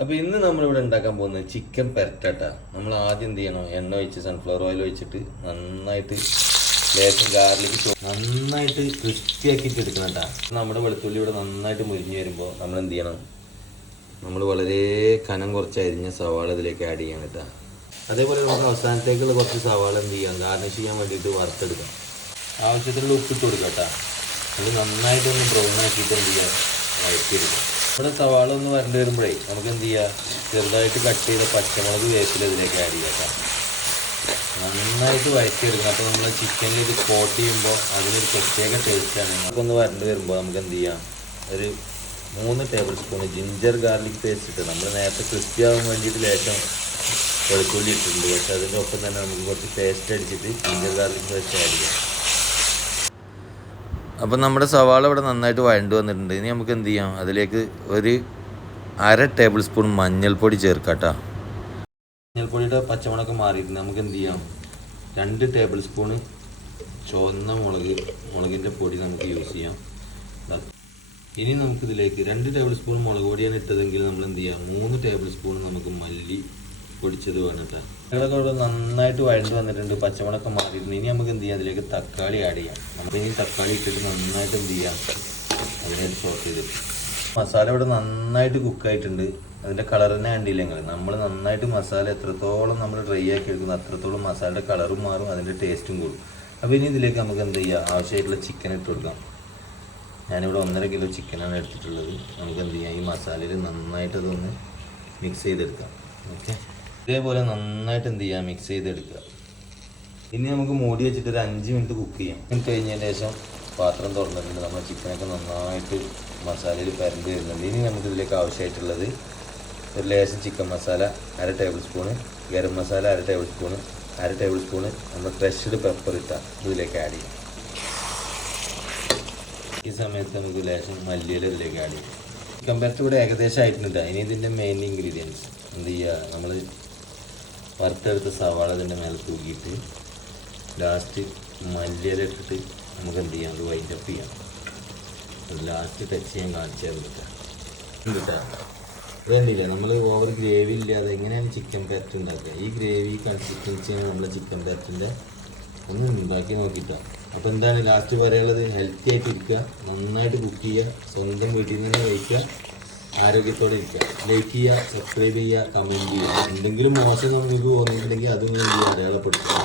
അപ്പോൾ ഇന്ന് നമ്മളിവിടെ ഉണ്ടാക്കാൻ പോകുന്നത് ചിക്കൻ പെരട്ടാട്ടാ. നമ്മൾ ആദ്യം എന്ത് ചെയ്യണം, എണ്ണ ഒഴിച്ച് സൺഫ്ലവർ ഓയിൽ ഒഴിച്ചിട്ട് നന്നായിട്ട് ലേശം ഗാർലിക് നന്നായിട്ട് ക്രിസ്പി ആക്കിയിട്ട് എടുക്കണം കേട്ടോ. നമ്മുടെ വെളുത്തുള്ളി ഇവിടെ നന്നായിട്ട് മുരിഞ്ഞ് വരുമ്പോൾ നമ്മൾ എന്ത് ചെയ്യണം, നമ്മൾ വളരെ കനം കുറച്ച് അരിഞ്ഞ സവാള ഇതിലേക്ക് ആഡ് ചെയ്യണം കേട്ടോ. അതേപോലെ നമുക്ക് അവസാനത്തേക്കുള്ള കുറച്ച് സവാള എന്ത് ചെയ്യാം, ഗാർണിഷ് ചെയ്യാൻ വേണ്ടിയിട്ട് വറുത്തെടുക്കാം. ആവശ്യത്തിനുള്ള ഉപ്പിട്ട് കൊടുക്കാം കേട്ടോ. അത് നന്നായിട്ടൊന്ന് ബ്രൗൺ ആക്കിയിട്ട് എന്ത് ചെയ്യുക, വഴറ്റിയെടുക്കാം. ഇവിടെ സവാള ഒന്ന് വരണ്ട് വരുമ്പോഴേ നമുക്ക് എന്ത് ചെയ്യുക, ചെറുതായിട്ട് കട്ട് ചെയ്ത പച്ചമുളക് വേപ്പില ഇതിലേക്ക് ആഡ് ചെയ്യാം കേട്ടോ. നന്നായിട്ട് വഴറ്റിയെടുക്കണം. അപ്പോൾ നമ്മൾ ചിക്കനിൽ ഇത് കോട്ട് ചെയ്യുമ്പോൾ അതിനൊരു പ്രത്യേക ടേസ്റ്റാണ്. നമുക്കൊന്ന് വരണ്ട് വരുമ്പോൾ നമുക്ക് എന്ത് ചെയ്യാം, ഒരു 3 table spoon ginger garlic paste ഇട്ട്, നമ്മൾ നേരത്തെ ക്രിസ്പി ആവാൻ വേണ്ടിയിട്ട് ലേശം വെളുത്തുള്ളി ഇട്ടിട്ടുണ്ട്. പക്ഷേ അതിൻ്റെ ഒപ്പം തന്നെ നമുക്ക് കുറച്ച് പേസ്റ്റ് അടിച്ചിട്ട് ജിഞ്ചർ ഗാർലിക് പേസ്റ്റ് ആഡ് ചെയ്യാം. അപ്പം നമ്മുടെ സവാള ഇവിടെ നന്നായിട്ട് വഴണ്ട് വന്നിട്ടുണ്ട്. ഇനി നമുക്ക് എന്ത് ചെയ്യാം, അതിലേക്ക് ഒരു 1/2 ടേബിൾ സ്പൂൺ മഞ്ഞൾപ്പൊടി ചേർക്കാം കേട്ടോ. മഞ്ഞൾപ്പൊടിയുടെ പച്ചമുളകൊക്കെ മാറിയിട്ട് നമുക്ക് എന്ത് ചെയ്യാം, 2 ടേബിൾ സ്പൂണ് ചുവന്ന മുളകിൻ്റെ പൊടി നമുക്ക് യൂസ് ചെയ്യാം. ഇനി നമുക്കിതിലേക്ക് 2 ടേബിൾ സ്പൂൺ മുളക് പൊടിയാണ് ഇട്ടതെങ്കിൽ നമ്മൾ എന്ത് ചെയ്യാം, 3 ടേബിൾ സ്പൂൺ നമുക്ക് മല്ലി പൊടിച്ചത് വേണ്ടിട്ട്. ഇതൊക്കെ ഇവിടെ നന്നായിട്ട് വഴണ്ട് വന്നിട്ടുണ്ട്, പച്ചമുളകൊക്കെ മാറിയിട്ടുണ്ട്. ഇനി നമുക്ക് എന്ത് ചെയ്യാം, അതിലേക്ക് തക്കാളി ആഡ് ചെയ്യാം. നമുക്ക് ഇനി തക്കാളി ഇട്ടിട്ട് നന്നായിട്ട് എന്ത് ചെയ്യാം, അതിനായിട്ട് സോട്ട് ചെയ്തിട്ട് മസാല ഇവിടെ നന്നായിട്ട് കുക്കായിട്ടുണ്ട്. അതിൻ്റെ കളർ തന്നെ കണ്ടില്ലെങ്കിൽ നമ്മൾ നന്നായിട്ട് മസാല എത്രത്തോളം നമ്മൾ ഡ്രൈ ആക്കി എടുക്കുന്നു അത്രത്തോളം മസാലയുടെ കളറും മാറും, അതിൻ്റെ ടേസ്റ്റും കൂടും. അപ്പോൾ ഇനി ഇതിലേക്ക് നമുക്ക് എന്ത് ചെയ്യാം, ആവശ്യമായിട്ടുള്ള ചിക്കൻ ഇട്ട് കൊടുക്കാം. ഞാനിവിടെ 1.5 കിലോ ചിക്കനാണ് എടുത്തിട്ടുള്ളത്. നമുക്ക് എന്ത് ചെയ്യാം, ഈ മസാലയിൽ നന്നായിട്ട് അതൊന്ന് മിക്സ് ചെയ്തെടുക്കാം. ഓക്കെ, ഇതേപോലെ നന്നായിട്ട് എന്ത് ചെയ്യാം, മിക്സ് ചെയ്തെടുക്കുക. ഇനി നമുക്ക് മൂടി വെച്ചിട്ട് ഒരു 5 മിനിറ്റ് കുക്ക് ചെയ്യാം. മിനിറ്റ് കഴിഞ്ഞതിന് ശേഷം പാത്രം തുറന്നിട്ടുണ്ട്. നമ്മൾ ചിക്കനൊക്കെ നന്നായിട്ട് മസാലയിൽ പരണ്ട് വരുന്നുണ്ട്. ഇനി നമുക്ക് ഇതിലേക്ക് ആവശ്യമായിട്ടുള്ളത് ഒരു ലേശം chicken masala 1/2 table spoon, garam masala 1/2 table spoon, 1/2 table spoon നമ്മൾ ക്രഷ്ഡ് പെപ്പർ ഇട്ടാൽ ഇതിലേക്ക് ആഡ് ചെയ്യാം. ഈ സമയത്ത് നമുക്ക് ലേശം മല്ലിയില ഇതിലേക്ക് ആഡ് ചെയ്യാം. ചിക്കൻ പെരട്ട് ഇവിടെ ഏകദേശം ആയിട്ടുണ്ട്. ഇനി ഇതിൻ്റെ മെയിൻ ഇൻഗ്രീഡിയൻസ് എന്ത് ചെയ്യുക, നമ്മൾ വറുത്തെടുത്ത സവാള ഇതിൻ്റെ മേലെ തൂക്കിയിട്ട് ലാസ്റ്റ് മല്ലിയില ഇട്ടിട്ട് നമുക്ക് എന്ത് ചെയ്യാം, അത് വൈൻഡപ്പ് ചെയ്യാം. ലാസ്റ്റ് ടച്ച് ചെയ്യാൻ കാണിച്ചാൽ കിട്ടാം. അതുതന്നെയില്ലേ, നമ്മൾ ഓവർ ഗ്രേവി ഇല്ലാതെ എങ്ങനെയാണ് ചിക്കൻ പെരട്ട് ഉണ്ടാക്കുക, ഈ ഗ്രേവി കൺസിസ്റ്റൻസിയാണ് നമ്മൾ ചിക്കൻ പെരട്ടിൻ്റെ ഒന്ന് ഉണ്ടാക്കി നോക്കിയിട്ടാണ്. അപ്പോൾ എന്താണ് ലാസ്റ്റ് പറയാനുള്ളത്, ഹെൽത്തി ആയിട്ട് ഇരിക്കുക, നന്നായിട്ട് കുക്ക് ചെയ്യുക, സ്വന്തം വീട്ടിൽ നിന്ന് തന്നെ കഴിക്കുക, ആരോഗ്യത്തോടെ ഇരിക്കുക. ലൈക്ക് ചെയ്യുക, സബ്സ്ക്രൈബ് ചെയ്യുക, കമൻറ്റ് ചെയ്യുക. എന്തെങ്കിലും മോശം നമുക്ക് തോന്നിയിട്ടുണ്ടെങ്കിൽ അതും അടയാളപ്പെടുത്തുക.